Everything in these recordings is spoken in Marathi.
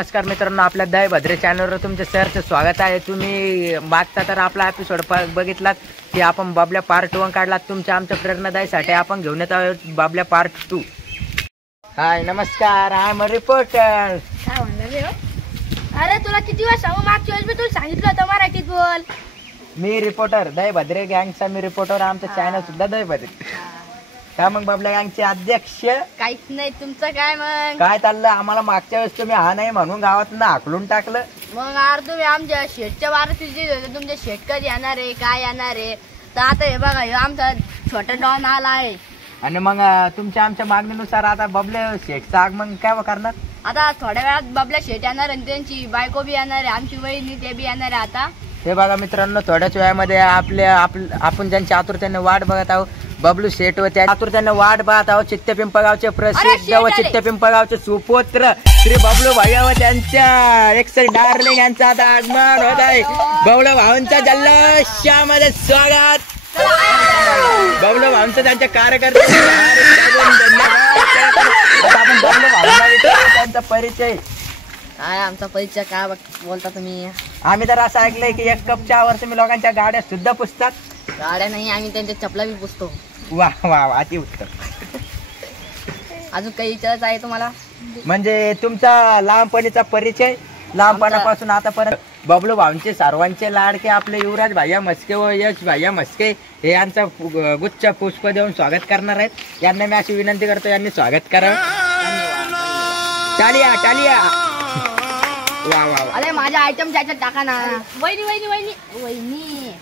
नमस्कार मित्रांनो, आपल्या दही भद्रे चॅनलवर तुमच्या सरचं स्वागत आहे। तुम्ही मागचा तर आपला एपिसोड बघितलात की आपण बाबल्या पार्ट 1 काढला। तुमच्या आमच्या प्रेरणादायीसाठी आपण घेऊन येत आहोत बाबल्या पार्ट 2। हाय नमस्कार, आय एम रिपोर्टर। काय म्हणलं रे? अरे तुला किती वेळा सांगू, मागच्या वेळेस मी तुला सांगितलं होतं मराठीत बोल। मी रिपोर्टर, दही भद्रे गँगचा मी रिपोर्टर। आमचं चॅनल सुद्धा दही भद्रे। का मग बाबल्या गँगचे अध्यक्ष? काहीच नाही, तुमचं काय मग? काय चाललं? आम्हाला मागच्या वेळेस तुम्ही हा नाही म्हणून गावातून हाकलून टाकलं। मग यार तुम्ही आमच्या शेटच्या वारसी होते, तुमच्या शेट कधी येणार आहे, काय येणार आहे? तर आता हे बघा, हे आमचा छोटा डॉन आला आहे आणि मग तुमच्या आमच्या मागणीनुसार आता बबल्या शेठचा आगमन काय करणार? आता थोड्या वेळात बबल्या शेट येणार आणि त्यांची बायको बी येणार आहे, आमची वहिनी ते बी येणार आहे। आता हे बघा मित्रांनो, थोड्याच वेळामध्ये आपण ज्यांची आतुरतेने वाट बघत आहोत बबलू शेठ व त्या आतुरतेने वाट बघत आहोत चित्तपिंपळगावचे प्रसिद्ध व चित्तपिंपळगावचे सुपुत्र श्री बबलू भैया व त्यांच्या एक्सर डार्लिंग यांचं आता आगमन होत आहे। बबलू भाऊंच्या जल्लोषामध्ये स्वागत। बबलू भाऊंचं त्यांच्या कार्यकर्ते आपण बबलू भाऊंना त्यांचा परिचय। काय आमचा परिचय काय बोलता तुम्ही? आम्ही तर असं ऐकलंय की 1 कप चहावर तुम्ही लोकांच्या गाड्या सुद्धा पुसतात। गाड्या नाही, आम्ही त्यांच्या चपला बी पुसतो। वाह वाह वाह, अति उत्तम। अजून काही विचारायचं आहे तुम्हाला? म्हणजे तुमचा लहानपणीचा परिचय, लहानपणापासून आतापर्यंत बबलू भाऊंचे सर्वांचे लाडके आपले युवराज भैया मस्के व यश भैया मस्के हे यांचा गुच्छ पुष्प देऊन स्वागत करणार आहेत। यांना मी अशी विनंती करतो, यांनी स्वागत करा। Talia Talia. वा वा, अरे माझ्या आयटम त्याच्यात टाका ना। वहिनी वहिनी वहिनी वहिनी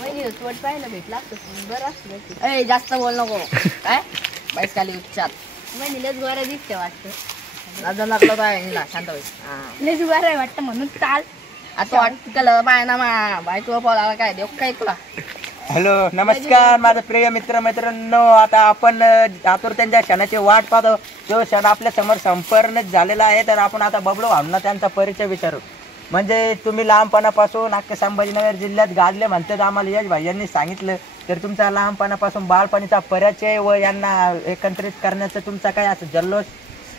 वहिनी सोड पाहिलं भेटला बरं। ए जास्त बोल नको काय बाईस खाली उच्चार। वहिनी लेच गोऱ्या दिसते वाटतं, लाजा लागलं काय शांत होईल। लेच गोऱ्या वाटतं म्हणून चाल आता वाटलं बाय ना मा बायको पावला काय देऊ काय तुला? हॅलो नमस्कार माझा प्रिय मित्र मैत्रिणींनो, आता आपण आतुरतेच्या क्षणाची वाट पाहतो। तो क्षण आपल्या समोर संपन्न झालेला आहे। तर आपण आता बबलू भाऊंना त्यांचा परिचय विचारू। म्हणजे तुम्ही लहानपणापासून अख्ख्या संभाजीनगर जिल्ह्यात गाजले म्हणतात आम्हाला यश भाई यांनी सांगितलं। तर तुमचा लहानपणापासून बालपणीचा परिचय व यांना एकत्रित करण्याचं तुमचा काय असं जल्लोष?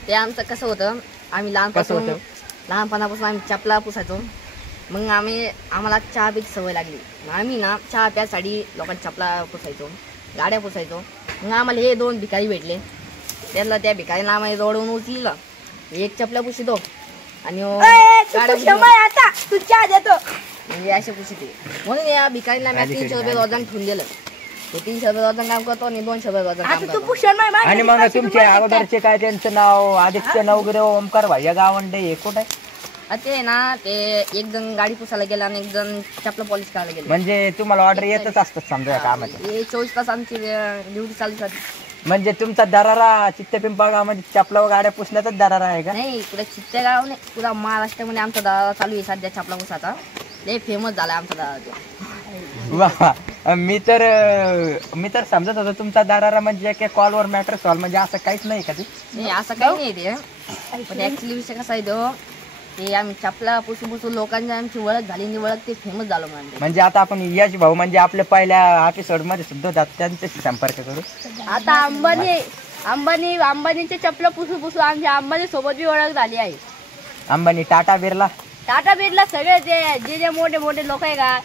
ते आमचं कसं होतं, आम्ही लहानपणापासून आम्ही चपला पुसायचो। मग आम्हाला चहा प्यायची सवय लागली। आम्ही ना चहा प्यायसाठी लोकांच्या चपला पुसायचो, गाड्या पुसायचो। मग आम्हाला हे 2 भिकारी भेटले, त्यातला त्या भिकारीला आम्हाला रोडवरून उचललं, एक चपला पुसितो आणि आता तू चहा देतो म्हणजे असे पुसिते। म्हणून या भिकारीला मी 300 रुपये रोजान ठेवून दिलं। तो 300 रुपये रोजान काम करतो आणि 200 रुपये रोजान काम करतो। आणि मग तुमचे अगोदरचे काय त्यांचं नाव? आदित्य नवगिरे, ओमकार भैया गावंडे, हे कुठे? ते ना ते एक जण गाडी पुसायला गेला आणि एक जण चपला पॉलिश करायला गेला। म्हणजे तुम्हाला ऑर्डर येतच असतात समजा कामाची? हे 24 तास आमची ड्युटी चालू राहते। म्हणजे तुमचा दरारा चित्तपिंपळगावमध्ये चपला व गाड्या पुसण्याचाच दरारा आहे का? नाही, पुढे चित्तेगाव नाही, पुरा महाराष्ट्रामध्ये आमचा दरारा चालू आहे सध्या चपला पुसाचा। लय फेमस झाला आमचा दरारा। वा, मी तर समजत होतो तुमचा दरारा म्हणजे काय कॉलवर मॅटर सॉल्व, म्हणजे असं काहीच नाही का? नाही असं काही नाही ते, पण ऍक्च्युली विषय कसा आहे तो, ते आम्ही चपला पुसून लोकांची आमची ओळख झाली आणि ओळख ते फेमस झालो म्हणजे आता आपण यश भाऊ म्हणजे आपल्या पहिल्या एपिसोड मध्ये सुद्धा होतात, त्यांच्याशी संपर्क करू। आता अंबानीचे चपला पुसू आमच्या अंबानी सोबत बी ओळख झाली आहे। अंबानी, टाटा बिर्ला सगळे ते जे मोठे लोक आहे का,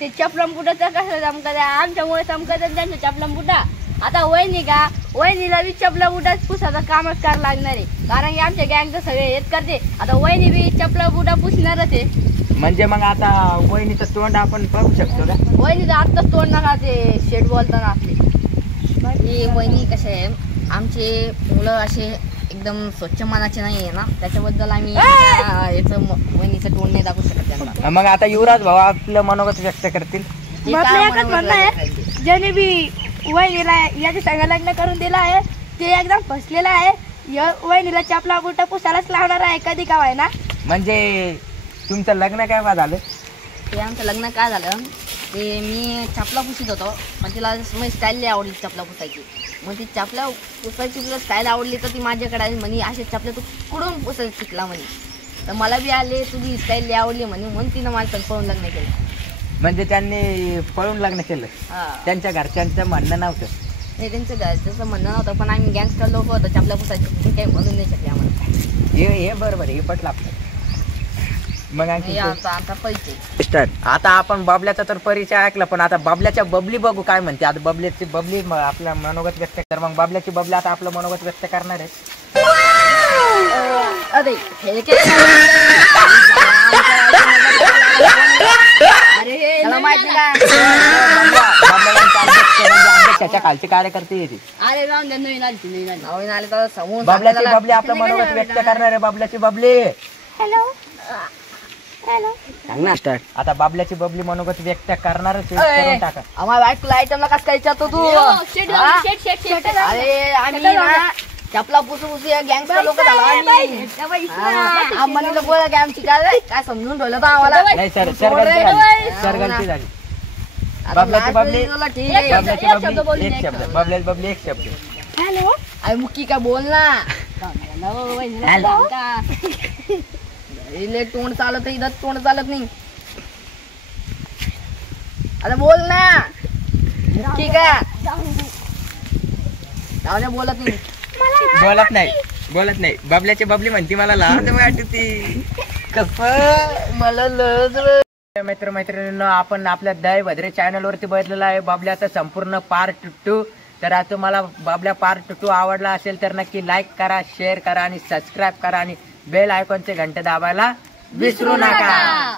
ते चपला पुटाचं कसं चमकत, आमच्यामुळे चमकत त्यांच्या चपला पुटा। आता वहिनी का, वहिनीला बी चपला बुटा पुसायचं कामच करायला लागणार आहे, कारण की आमच्या गँगचं सगळे हेच करते। आता वहिनी बी चपला बुटा पुसणारच आहे। म्हणजे मग आता वहिनीचं तोंड आपण पाहू शकतो का? वहिनीचं आत्ताच तोंड नका ते शेट बोलताना आपले। ही वहिनी कसे आहे, आमचे मुलं असे एकदम स्वच्छ मनाचे नाही आहे ना, त्याच्याबद्दल आम्ही याचं वहिनीचं तोंड नाही दाखवू शकत त्यांना। मग आता युवराज भाऊ आपलं मनोगत व्यक्त करतील। ज्याने बी वहिनीला याच्या संग लग्न करून दिलं आहे ते एकदम फसलेला आहे। वहिनीला चपला बुटा पुसायलाच लावणार आहे कधी का व्हायना। म्हणजे तुमचं लग्न काय झालं? ते आमचं लग्न काय झालं, ते मी चपला पुसीत होतो, पण तिला स्टाईल लई आवडली चपला पुसायची। मग ती चपला पुसायची तुला स्टाईल आवडली तर ती माझ्याकडे आली, म्हणे असे चपल्या तू कुठून पुसायचं शिकला म्हणे। तर मला बी आले तुझी स्टाईल लई आवडली म्हणे, म्हणून तिनं माझं पळून लग्न केलं। म्हणजे त्यांनी पळून लग्न केलं? त्यांच्या घरच्यांचं म्हणणं नव्हतं? हे त्यांचं घरचं म्हणणं नव्हतं, पण आम्ही गँगस्टर लोक होतो, चपला पुसायचं ते काही म्हणून नाही शकले आम्हाला. हे बरोबर हे पटलं आपलं. मग आणखी हे आता पैसे स्टार्ट. आता आपण बाबल्याचा तर परिचय ऐकला, पण आता बाबल्याच्या बबली बघू काय म्हणते. आता बबल्याची बबली आपल्या मनोगत व्यक्त कर. मग बाबल्याची बबली आता आपलं मनोगत व्यक्त करणार आहे. अरे हे काय अरे त्याला माहिती का अध्यक्षाच्या खालचे कार्यकर्ते येते. अरे राहून द्या, नवीन आले तर समोर बाबल्याची बबली आपलं मनोगत व्यक्त करणार आहे. बाबल्याची बबली सांग ना. स्टार्ट. आता बाबल्याची बबली मनोगत व्यक्त करणारच आहे. करून टाका. आम्हाला बायकोला आयटमला कसं काय विचारतो तू? अरे आम्ही ना चपला पुसू गँगस्टर लोक झालो आम्हाला बोला की आमची काय समजून ठेवलं तर आम्हाला नाही सर सर गलती झाली. बाबल्याची बबली बाबल्याची बबली एक शब्द. बाबल्याची बबली एक शब्द. अरे मुक्की काय बोल ना. इले तोंड चालत इथं तोंड चालत नाही. अरे बोल ना मुक्की का बोलत नाही. बोलत नाही. बाबल्याची बबली म्हणती मला लहान वाटती. कस मला मित्र मैत्रिणींनो, आपण आपल्या दय भद्रे चॅनल वरती बघितलेला आहे बाबल्याचा संपूर्ण पार्ट 2. तर आता तुम्हाला बाबल्या पार्ट 2 आवडला असेल तर नक्की लाईक करा, शेअर करा आणि सबस्क्राईब करा आणि बेल आयकॉनचे घंटे दाबायला विसरू नका.